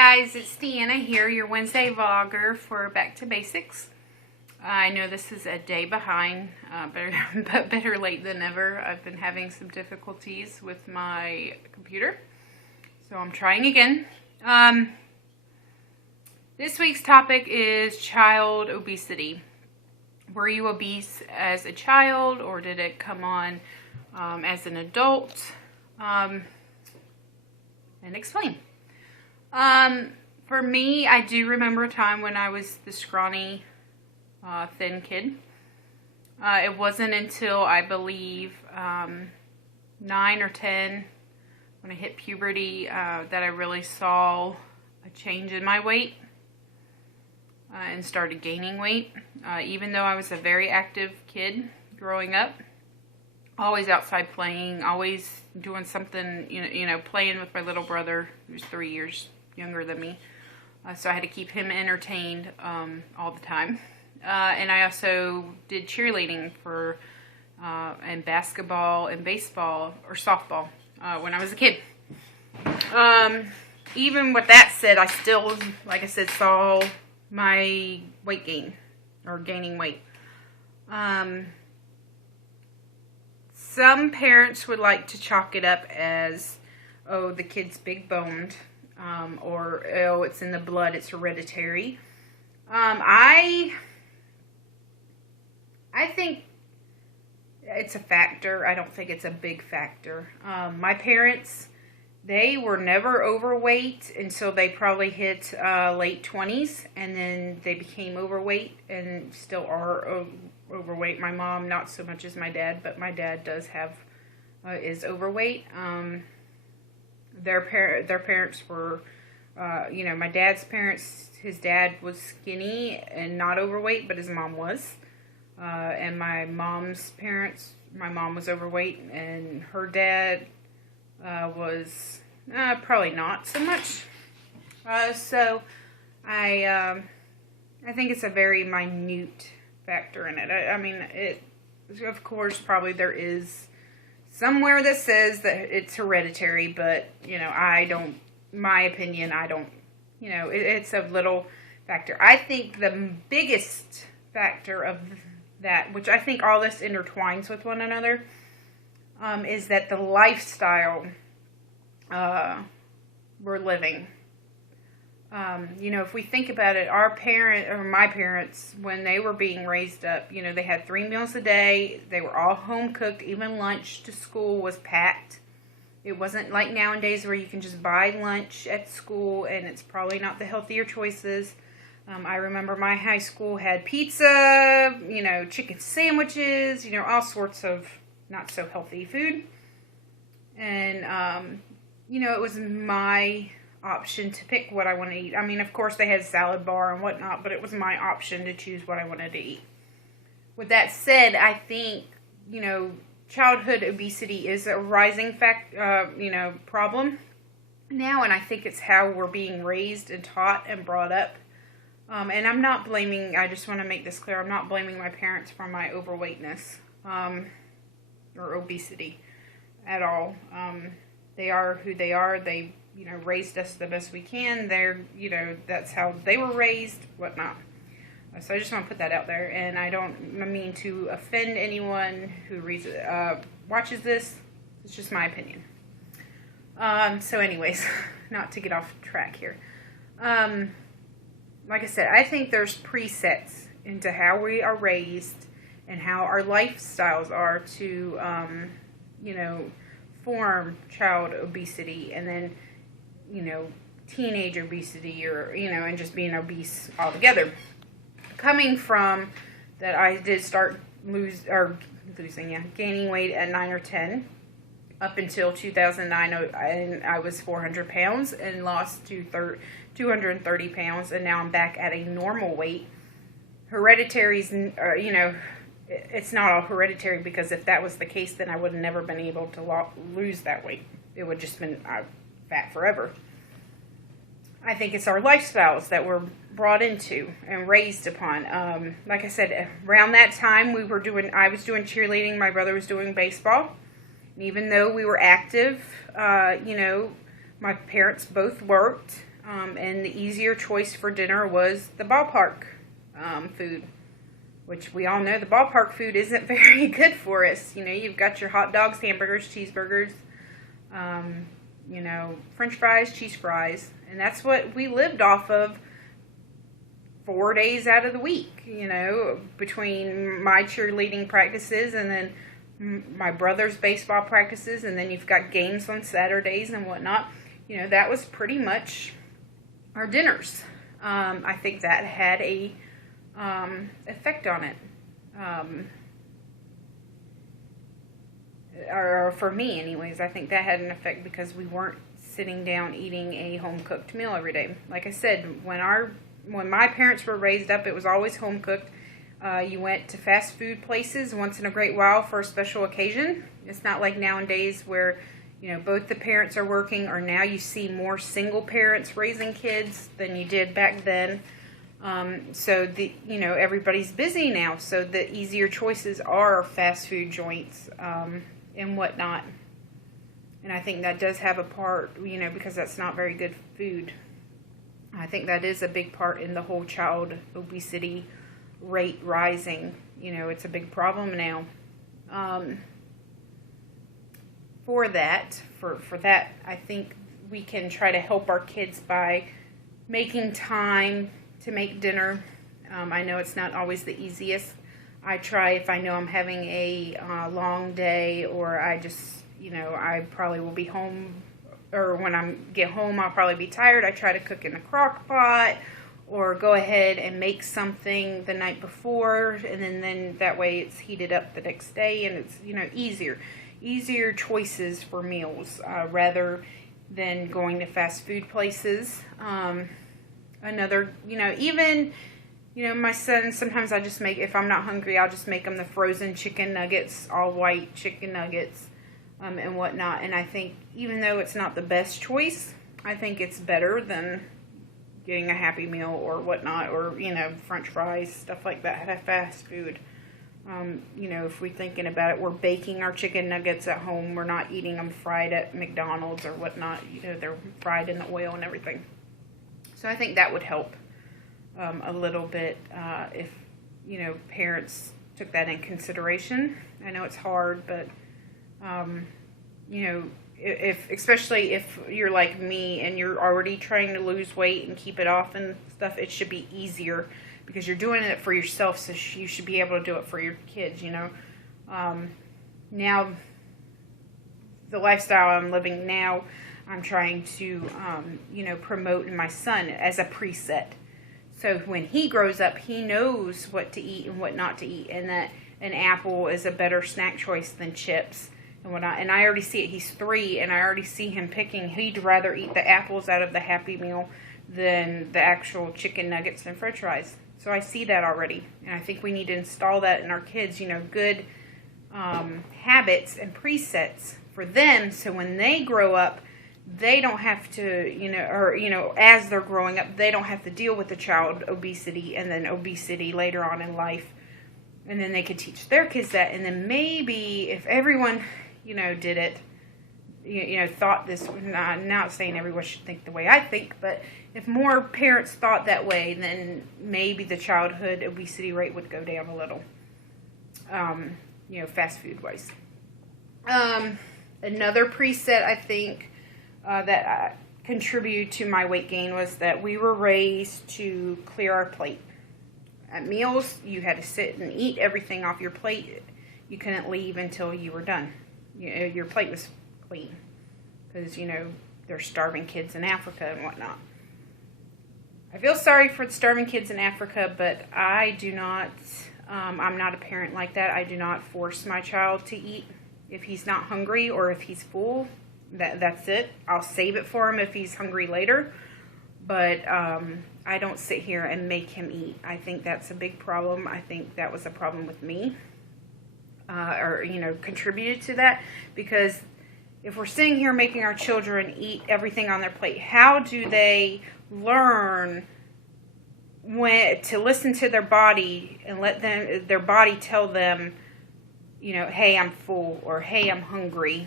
guys, it's Deanna here, your Wednesday vlogger for Back to Basics. I know this is a day behind, but better late than never. I've been having some difficulties with my computer, so I'm trying again. This week's topic is child obesity. Were you obese as a child, or did it come on as an adult? And explain. For me, I do remember a time when I was the scrawny, thin kid. It wasn't until, I believe, 9 or 10, when I hit puberty, that I really saw a change in my weight and started gaining weight. Even though I was a very active kid growing up, always outside playing, always doing something, you know, playing with my little brother, who's 3 years younger than me. So I had to keep him entertained all the time. And I also did cheerleading for and basketball and baseball or softball when I was a kid. Even with that said, I still, like I said, saw my weight gain or gaining weight. Some parents would like to chalk it up as, oh, the kid's big boned, or, oh, it's in the blood, it's hereditary. I think it's a factor. I don't think it's a big factor. My parents, they were never overweight until they probably hit late 20s, and then they became overweight and still are overweight. My mom, not so much as my dad, but my dad does have, is overweight. Their parents were, you know, my dad's parents, his dad was skinny and not overweight, but his mom was. And my mom's parents, my mom was overweight, and her dad was probably not so much. So I think it's a very minute factor in it. I mean, it, of course, probably there is somewhere that says that it's hereditary, but, you know, I don't, my opinion, I don't, you know, it's a little factor. I think the biggest factor of that, which I think all this intertwines with one another, is that the lifestyle we're living. You know, if we think about it, our my parents, when they were being raised up, you know, they had 3 meals a day. They were all home cooked. Even lunch to school was packed. It wasn't like nowadays where you can just buy lunch at school, and it's probably not the healthier choices. I remember my high school had pizza, you know, chicken sandwiches, you know, all sorts of not so healthy food. And, you know, it was my option to pick what I want to eat. I mean, of course, they had salad bar and whatnot, but it was my option to choose what I wanted to eat. With that said, I think, you know, childhood obesity is a rising you know, problem now, and I think it's how we're being raised and taught and brought up. And I'm not blaming, I just want to make this clear, I'm not blaming my parents for my overweightness or obesity at all. They are who they are. They, you know, raised us the best we can. They're, you know, that's how they were raised, whatnot. So I just want to put that out there, and I don't mean to offend anyone who watches this. It's just my opinion. So anyways, not to get off track here. Like I said, I think there's presets into how we are raised and how our lifestyles are to, you know, form child obesity, and then, you know, teenage obesity, or, you know, and just being obese altogether. Coming from that, I did start gaining weight at 9 or 10. Up until 2009, I was 400 pounds and lost to 230 pounds, and now I'm back at a normal weight. Hereditary's, you know, it's not all hereditary, because if that was the case, then I would have never been able to lose that weight. It would have just been fat forever. I think it's our lifestyles that we're brought into and raised upon. Like I said, around that time, I was doing cheerleading, my brother was doing baseball. And even though we were active, you know, my parents both worked. and the easier choice for dinner was the ballpark food, which we all know the ballpark food isn't very good for us. You know, you've got your hot dogs, hamburgers, cheeseburgers, you know, French fries, cheese fries, and that's what we lived off of 4 days out of the week, you know, between my cheerleading practices and then my brother's baseball practices, and then you've got games on Saturdays and whatnot. You know, that was pretty much our dinners. I think that had a effect on it. Or for me anyways, I think that had an effect because we weren't sitting down eating a home-cooked meal every day. Like I said, when my parents were raised up, it was always home-cooked. You went to fast food places once in a great while for a special occasion. It's not like nowadays where, you know, both the parents are working, or now you see more single parents raising kids than you did back then. So you know, everybody's busy now, so the easier choices are fast food joints and whatnot. And I think that does have a part, you know, because that's not very good food. I think that is a big part in the whole child obesity rate rising. You know, it's a big problem now. For that, I think we can try to help our kids by making time to make dinner. I know it's not always the easiest. I try, if I know I'm having a long day, or I just, you know, I probably will be home, or when I get home I'll probably be tired, I try to cook in a crock pot or go ahead and make something the night before, and then that way it's heated up the next day, and it's, you know, easier choices for meals rather than going to fast food places. Another, you know, even, you know, my son, sometimes I just make, if I'm not hungry, I'll just make them the frozen chicken nuggets, all white chicken nuggets, and whatnot. And I think even though it's not the best choice, I think it's better than getting a Happy Meal or whatnot, or, you know, French fries, stuff like that, fast food. You know, if we're thinking about it, we're baking our chicken nuggets at home. We're not eating them fried at McDonald's or whatnot. You know, they're fried in the oil and everything. So I think that would help a little bit if, you know, parents took that in consideration. I know it's hard, but, you know, especially if you're like me and you're already trying to lose weight and keep it off and stuff, it should be easier because you're doing it for yourself, so you should be able to do it for your kids, you know. Now, the lifestyle I'm living now, I'm trying to, you know, promote in my son as a preset. So when he grows up, he knows what to eat and what not to eat, and that an apple is a better snack choice than chips and whatnot. And I already see it. He's 3, and I already see him picking. He'd rather eat the apples out of the Happy Meal than the actual chicken nuggets and French fries. So I see that already, and I think we need to install that in our kids, you know, good habits and presets for them, so when they grow up, they don't have to, you know, or, you know, as they're growing up, they don't have to deal with the child obesity and then obesity later on in life. And then they could teach their kids that. And then maybe if everyone, you know, did it, you know, thought this, not saying everyone should think the way I think, but if more parents thought that way, then maybe the childhood obesity rate would go down a little, you know, fast food wise. Another preset, I think, that contributed to my weight gain was that we were raised to clear our plate. At meals, you had to sit and eat everything off your plate. You couldn't leave until you were done. Your plate was clean, because, you know, there's starving kids in Africa and whatnot. I feel sorry for the starving kids in Africa, but I do not, I'm not a parent like that. I do not force my child to eat. If he's not hungry or if he's full, that's it. I'll save it for him if he's hungry later, but I don't sit here and make him eat. I think that's a big problem. I think that was a problem with me, or, you know, contributed to that, because if we're sitting here making our children eat everything on their plate, how do they learn when to listen to their body and let their body tell them, you know, hey, I'm full, or hey, I'm hungry?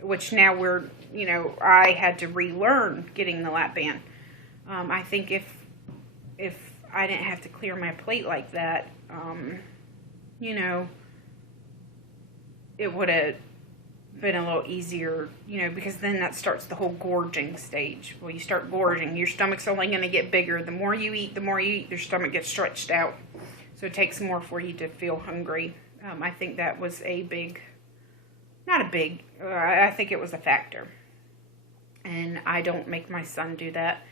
which now we're, I had to relearn getting the lap band. I think if I didn't have to clear my plate like that, it would have been a little easier, because then that starts the whole gorging stage. Well, you start gorging, your stomach's only going to get bigger. The more you eat, your stomach gets stretched out. So it takes more for you to feel hungry. I think that was I think it was a factor. And I don't make my son do that.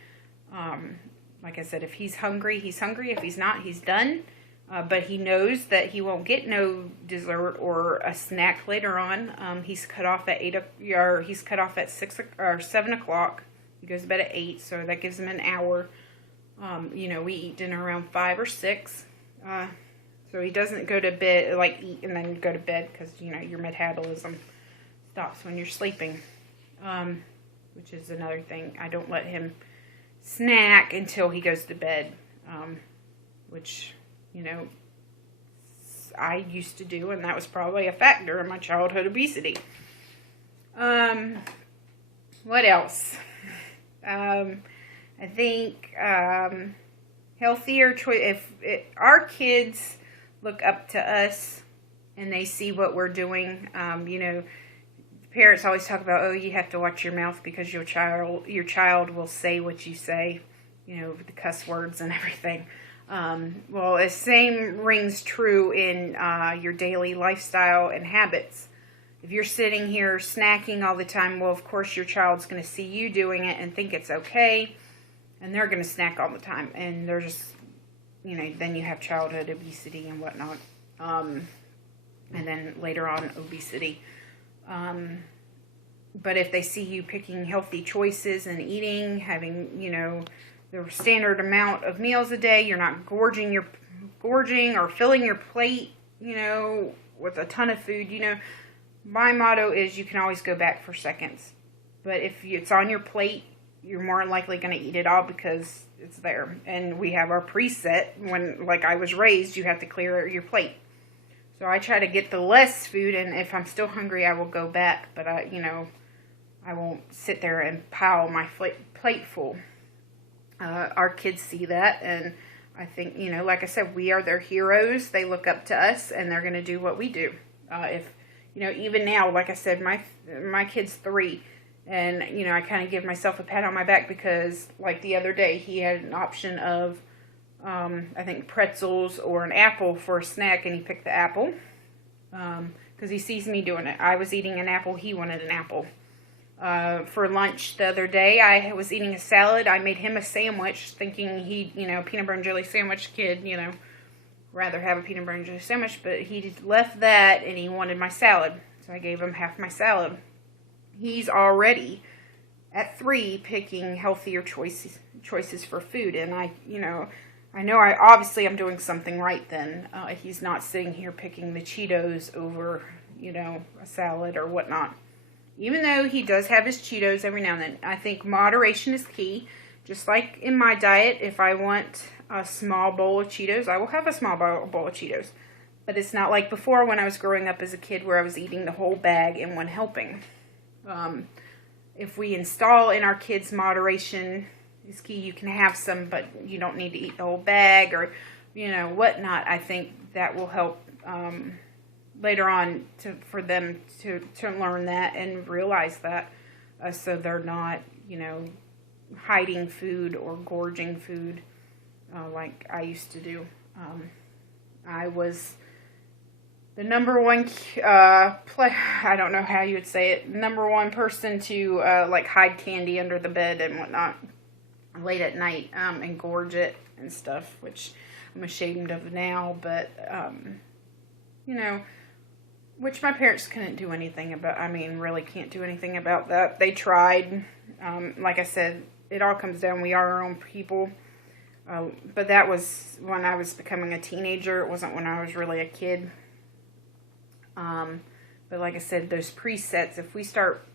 Like I said, if he's hungry, he's hungry. If he's not, he's done. But he knows that he won't get no dessert or a snack later on. He's cut off at 6 or 7 o'clock. He goes to bed at 8, so that gives him an hour. We eat dinner around 5 or 6. So he doesn't go to bed, like eat and then go to bed, because, your metabolism stops when you're sleeping. Which is another thing. I don't let him snack until he goes to bed. Which, I used to do, and that was probably a factor in my childhood obesity. What else? I think healthier choice. If our kids look up to us and they see what we're doing, parents always talk about, you have to watch your mouth because your child will say what you say, the cuss words and everything. Well, the same rings true in your daily lifestyle and habits. If you're sitting here snacking all the time, well, of course your child's going to see you doing it and think it's okay, and they're going to snack all the time, and they're just, then you have childhood obesity and whatnot, and then later on obesity. But if they see you picking healthy choices and eating, having, the standard amount of meals a day, you're not gorging or filling your plate, with a ton of food, my motto is you can always go back for seconds. But if it's on your plate, you're more than likely going to eat it all because it's there. And we have our preset. When, like I was raised, you have to clear your plate. So I try to get the less food, and if I'm still hungry, I will go back. But I won't sit there and pile my plate full. Our kids see that, and I think, like I said, we are their heroes. They look up to us, and they're going to do what we do. Even now, like I said, my kid's 3, and, I kind of give myself a pat on my back because, like the other day, he had an option of, I think, pretzels or an apple for a snack, and he picked the apple because he sees me doing it. I was eating an apple. He wanted an apple. For lunch the other day, I was eating a salad. I made him a sandwich, thinking he'd, peanut butter and jelly sandwich kid, rather have a peanut butter and jelly sandwich, but he left that and he wanted my salad. So I gave him half my salad. He's already at 3 picking healthier choices for food, and I know obviously I'm doing something right then. He's not sitting here picking the Cheetos over, a salad or whatnot. Even though he does have his Cheetos every now and then, I think moderation is key. Just like in my diet, if I want a small bowl of Cheetos, I will have a small bowl of Cheetos. But it's not like before when I was growing up as a kid where I was eating the whole bag in one helping. If we install in our kids moderation is key, you can have some, but you don't need to eat the whole bag or, whatnot. I think that will help later on for them to learn that and realize that, so they're not, hiding food or gorging food like I used to do. I was the number one I don't know how you would say it, number one person to hide candy under the bed and whatnot late at night and gorge it and stuff, which I'm ashamed of now, but which my parents couldn't do anything about. Really can't do anything about that. They tried. Like I said, it all comes down, we are our own people. But that was when I was becoming a teenager. It wasn't when I was really a kid. But like I said, those presets, if we start,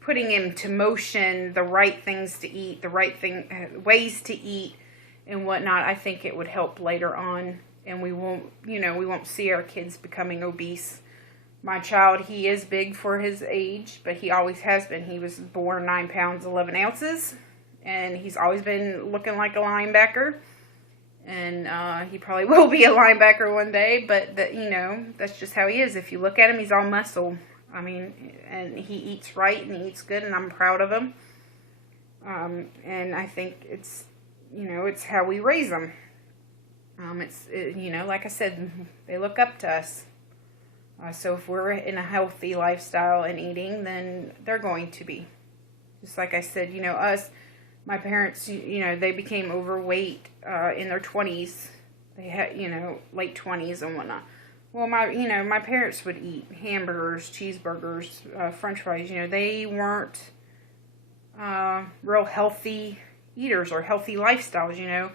putting into motion the right things to eat, the right ways to eat and whatnot, I think it would help later on. And we won't see our kids becoming obese My child, he is big for his age, but he always has been. He was born 9 pounds, 11 ounces, and he's always been looking like a linebacker. And he probably will be a linebacker one day, but that's just how he is. If you look at him, he's all muscle. I mean, and he eats right and he eats good, and I'm proud of him. And I think it's how we raise them. Like I said, they look up to us. So if we're in a healthy lifestyle and eating, then they're going to be. Just like I said, my parents, they became overweight in their 20s. They had, late 20s and whatnot. Well, my parents would eat hamburgers, cheeseburgers, French fries. They weren't real healthy eaters or healthy lifestyles.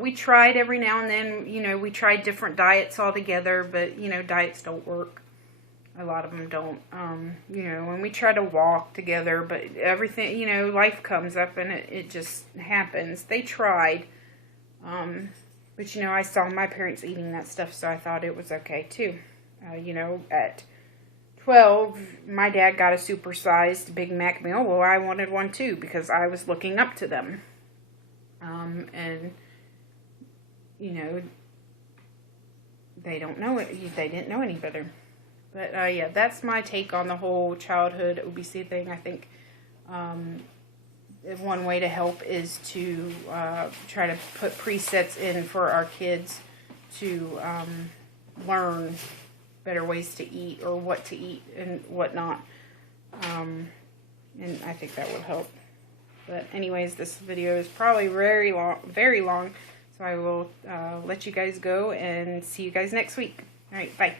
We tried every now and then, we tried different diets altogether, but, diets don't work. A lot of them don't. When we try to walk together, but everything, life comes up and it just happens. They tried, but, I saw my parents eating that stuff, so I thought it was okay, too. At 12, my dad got a supersized Big Mac meal. Well, I wanted one, too, because I was looking up to them. And they don't know it. They didn't know any better. But, yeah, that's my take on the whole childhood obesity thing. I think one way to help is to try to put presets in for our kids to learn better ways to eat or what to eat and what not. And I think that would help. But anyways, this video is probably very long. So I will let you guys go and see you guys next week. All right, bye.